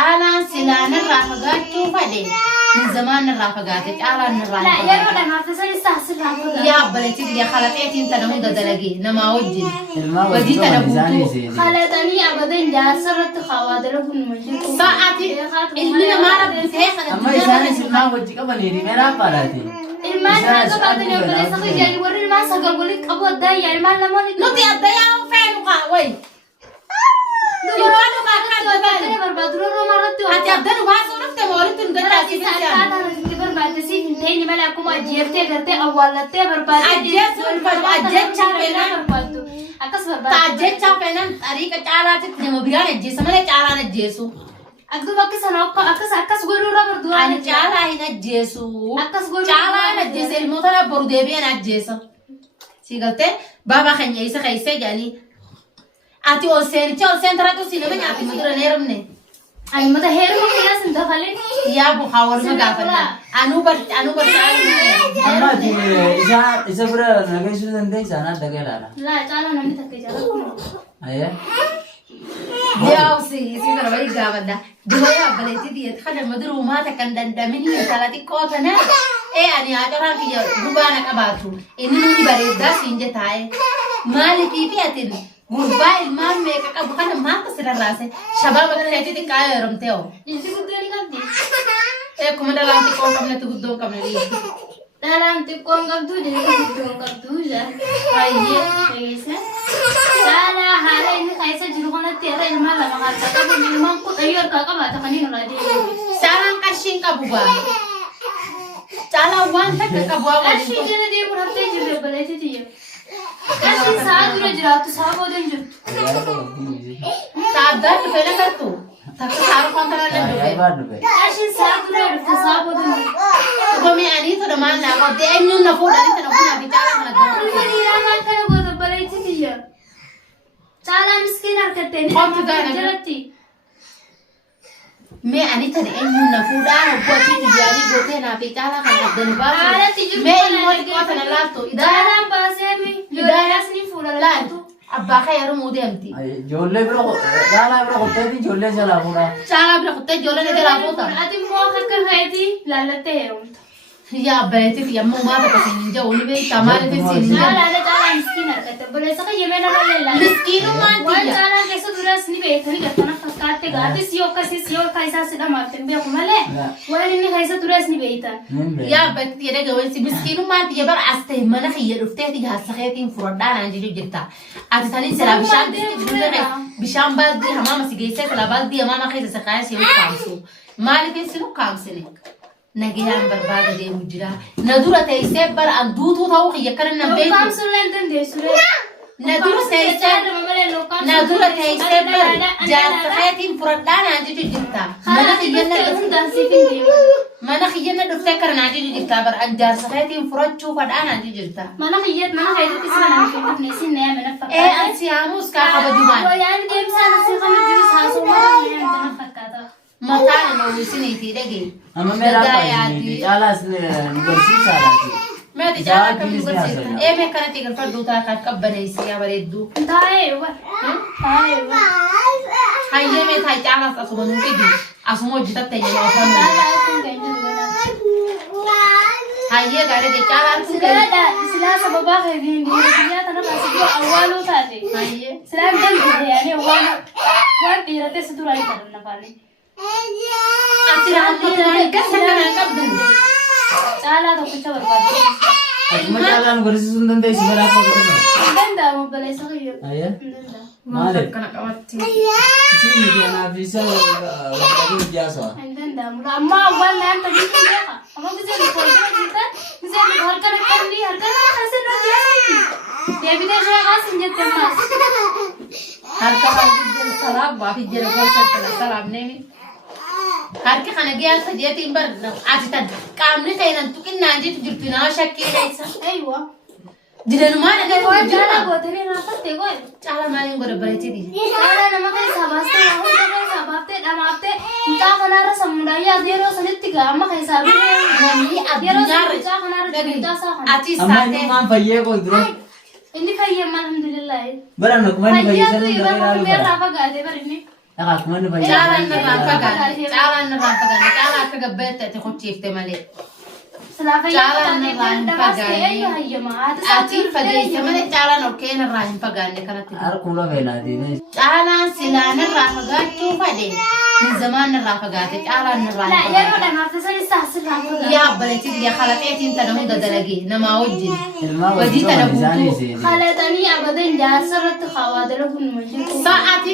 Caalaan silaan irraa fagaachuu fedhe min zamaan irraa fagaate caalaan irraa لا يا رودا ما في سنة سهل yaa abbaleetii biyya khalaxeetiin tana hunda dalagee namaa wajjin wajii tana guutuu خلتني أبدا جاسرت خواتر كل مجد sa'aati ilmi namaa rabbitee amma isaanis ilmaan wajji qabaniiti meeraa faalaati المال هذا بعد يوم بس أخي وري المال سجل بقول لك أبو الداية المال لما nuti addayaa feenu qaaway ati addanu baasuu dhufte mooritti nu ajjechaa feenan xariiqa caalaatitti nama biraan ajjeesa malee caalaan ajjeesu ani caalaa hin ajjeesu caalaan ajjeesa ilmoota labboru deebi'an ajjeesa si galtee baabaa keenya isa keessa jedhanii ati ol seentaraatu si nama nyaati madura neeramne ay mata heeru kilas ndafale yaa bu hawal magafalla anu bar amma isa bira nageessu dandeessa ana dagalaala la taala namni takke jala ayya yaa si darbai gaabada dubaya baleti diyat khada madru mata kan dandamini salati qotana ani ajaran kiya dubana qabatu inni bareeda sinje tae mali fiatin Mobile man make a bukan mata sirarase shabab kheti de kaya ramteo inti gudani kaddi kumada lanti ko kamne tu guddo kamne li dalanti ko ngabdu de guddo ngabdu ja ayye ayesa sala hala ini kaisa jirugana tera ilma la makata ka bu ilman ku ayyar ka ka mata kani ngadi salang kashin ka buba cala wan tak ka buba kashin jene de murate jire baleti tiye kashin saat dura jiratu sabo den jur taadar pela kartu tak saru kontara le dupe kashin saat dura sabo den ko me ani to man na ko de enyu na fu dari tan ko na bicara na dar Rama kana go to baleti tiye cala miskin arkate ni jarati me ani tan enyu na fu da ko ti jari go te na bicara kan dan ba me mo ko tan la to idara basemi yasni fula la tu abba khayru mudemti jolle biro dala biro kottati jolle sala pura cala bira kutte jolle ne dela fota ati mo hakka hayti lalate herum ya baleti ya mo ma ta sin ja oni be tamale be sin la la cala miskin arkate bole saka yemena la miskinu man wan cala keso duras ni be thani gatana katte gati siyo kaisa sida marten be kumale wani ni kaisa duras ni beitan ya baleti ya daga wani miskinu man ya bar aste mana khiya dufteti ga sakhetin furadana anji jirta ati tani sala bishan baldi hamama sigeyse sala baldi hamama khaysa sakayasi yo kamsu malikin sinu kamsini nagiyan barbada de mujira nadura tayse bar an dutu taw khiya karna be kam sulen den de sure nadura tayse nadura tayse bar jar sakhetin furadana anji jirta mana khiyana dufte karna anji jirta bar an jar sakhetin furachu fadana anji jirta mana khiyat mana khayta tisana ni sinne mana fakka ansi amus ka khabaduman yani dem sana si khamu jus haso mana ni mana fakkata matana no wisiniti dage amma meeraa faayiti caalaas gorsi saalaati Mati jala kami bersih. Me kana tiga fardu ta kan kabbane isi ya bareddu. tae wa Hayye me thai jala sa sumo kidi. Asumo jita te jala fa. Hayye gare de jala silada sila sababa khaydi ya tana basiyo awwalu tade hayye silam dan yani wan dirate sudurai karna pale atira hamma kasa kana kabdu. cala to kucha barbad akkuma caalaan gorsi sun dandeessi meeraa fakkatu danda mo balai sahiyo ayya danda maale Kana kawatti. isin miti anaaf isa wakkatiin jaasa danda mura amma awwal nan to dikka amma gizeli ko dita gizeli harkana kandi harkana hasen no jasaiti debite je hasin jette mas Harka wajib salam wa fi jere gorsa salam nemi. Harki kana gaya sa jeti imbar atitan kamni kainan tukin nanji tujurtina shakki kaisa. aywa Didan mana de ko jala goteri na fatte go cala mali ngore bareti di. cala namaka sabaste ho sabate damate ta kanara samudaya dero sanittiga amma kai sabi Nami adunyar ta kanara ta sa ati amma sate. inni maan fayyee koo dura inni fayyam alhamdulillah baran akkuma inni fayyee fayyatu sanin ibar dafee ko ilaalu mer bara rafa gade barini أخاك من بيا Caalaan irraan fagaanne. Caalaan irraan fagaanne. Caalaa akka gabbeetti ati qochiifte malee. Caalaan irraa hin fagaanne. Ati fageesse malee caalaan olkeen irraa hin fagaanne kanatti. أركولا بينادي Caalaan silaan irraa fagaachuu fedhe. Min zamaan irraa fagaate caalaan irraa hin fagaanne. Yaa abbaleetti biyya kalaqeetiin tana hunda dalagee namaa wajjin. Wajii tana guutuu. خلتني أبدا جالسة خواتر كن مجد Sa'aati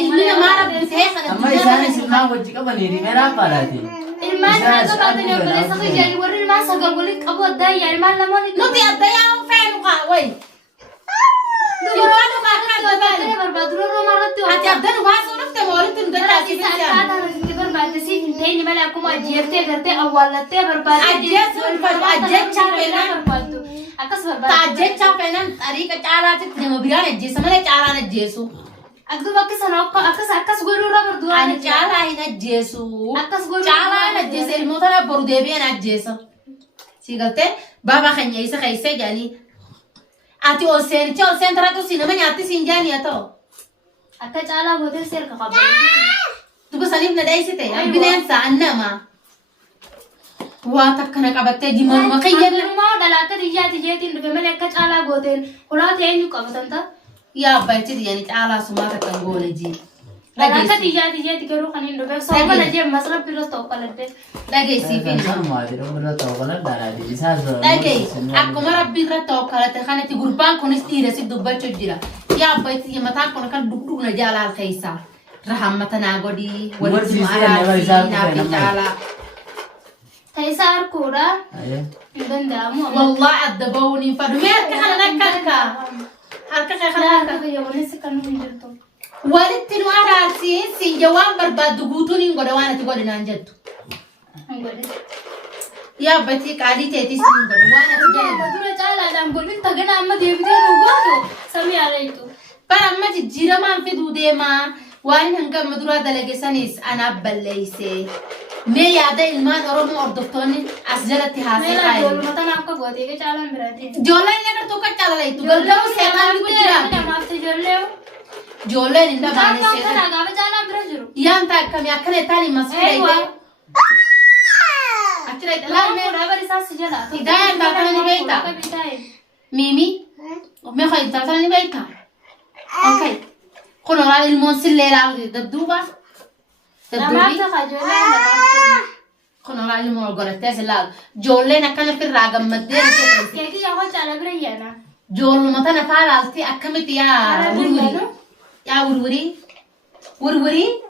ilmi namaa rabbitee أما إنسان اسمه وجهك بنيري ميرا قالتي المال هذا بعدين يقول لي سخي جاي وري المال سقى قولي أبو الداي المال لما nuti addayaa feenu kaa way. Yeroo dhumaa kan بعدين بربادرو روما رتي ati addan baasuu dhufte mooritti nu dadhaasii fi بربادسي فينتين مال أكو ما جيرتي قرتي أولتي بربادي Ajjeesuun fadu ajjechaa feenaan. بربادو أكس بربادو Ajjechaa feenaan xariiqa caalaatitti nama biraan ajjeesa malee caalaan ajjeesu. أكدو بكس أنا أكس قولوا رابر دوان Ani caalaa hin ajjeesu. Akkas godhu. Caalaan ajjeesa ilmoota labboru deebi'an ajjeesa. Si galtee baabaa keenya isa keessee jedhanii. Ati ol seentaraatu si nama nyaatti siin jaanii haa ta'u. أكا جالا بودر سير كقبل Duba saniif na dheessite bineensa annama. Waa takka na qabattee jimanuma kiyyan. ما دلالة تيجي تيجي نبي أكا جالا بودر ولا تيجي كقبل تنتا Yaa abbaachi diyyanii caalaa sumaa takka hin goone jii. دلالة تيجي تكرو خنين نبي سوى ولا جيم مسرح بيرو توقع لده Dhageessiifin. ما أدري ولا توقلا دارادي إساس Dhagee akkuma rabbii irratti tokkolate kanatti gurbaan kunis dhiira si dubbachuu jira. Yaa abbaachi mataan kun kan dugdugna jaalala keessaa. Rahammata naa godhii walitti maaraati naaf caalaa. تيسا أركورا أيه ندم أمو Wallah adda ba'uun fadu. Mee harka kana nakkarka. Harka kee kana لا harka. كفي يوم نسكن من جرتو Walitti nu araarsiin siin jawaan barbaaddu guutuun hin godha waan ati godhe naan jettu. Yaa abbaachi qaalii teetis hin godhu waan ati godhe. بدورة جالا دام قولين تجنا أما ديبتي روغوتو سمي عليتو Bara amma jijjiiramaan fiduu deemaa waan hanga maduraa dalageessanis anaaf balleeyse. Mee yaada ilmaan Oromoo hordoftoonni as jalatti haasee ميلا kaayan. دول متى نامك قوتي كجالا مراتي Ijoolleen inni agartuu kan caalaleetu galgaluu seeqaan ni jira. ما تجلو Ijoolleen hin dhabaane كان seeqaan. كان أجاب جالا مرجرو Yaan ta'a akkamii akkana itti masfiidha. Achira itti لا laalmee. ميرا بريساس جالا Hidayaan taatana ni beektaa? Mimi, mee ho'i taatana ni beektaa? Okay. Kun oraa ilmoon sillee ilaalu dadduuba. نمات خجولة Kun oraa ilmoon godhattee si ilaalu. Ijoolleen akkana firraa gammaddee كيكي يا خوش على بريانا ijoolluma tana faalaaltee akkamitti yaa wurwurii. Yaa wurwurii. Wurwurii.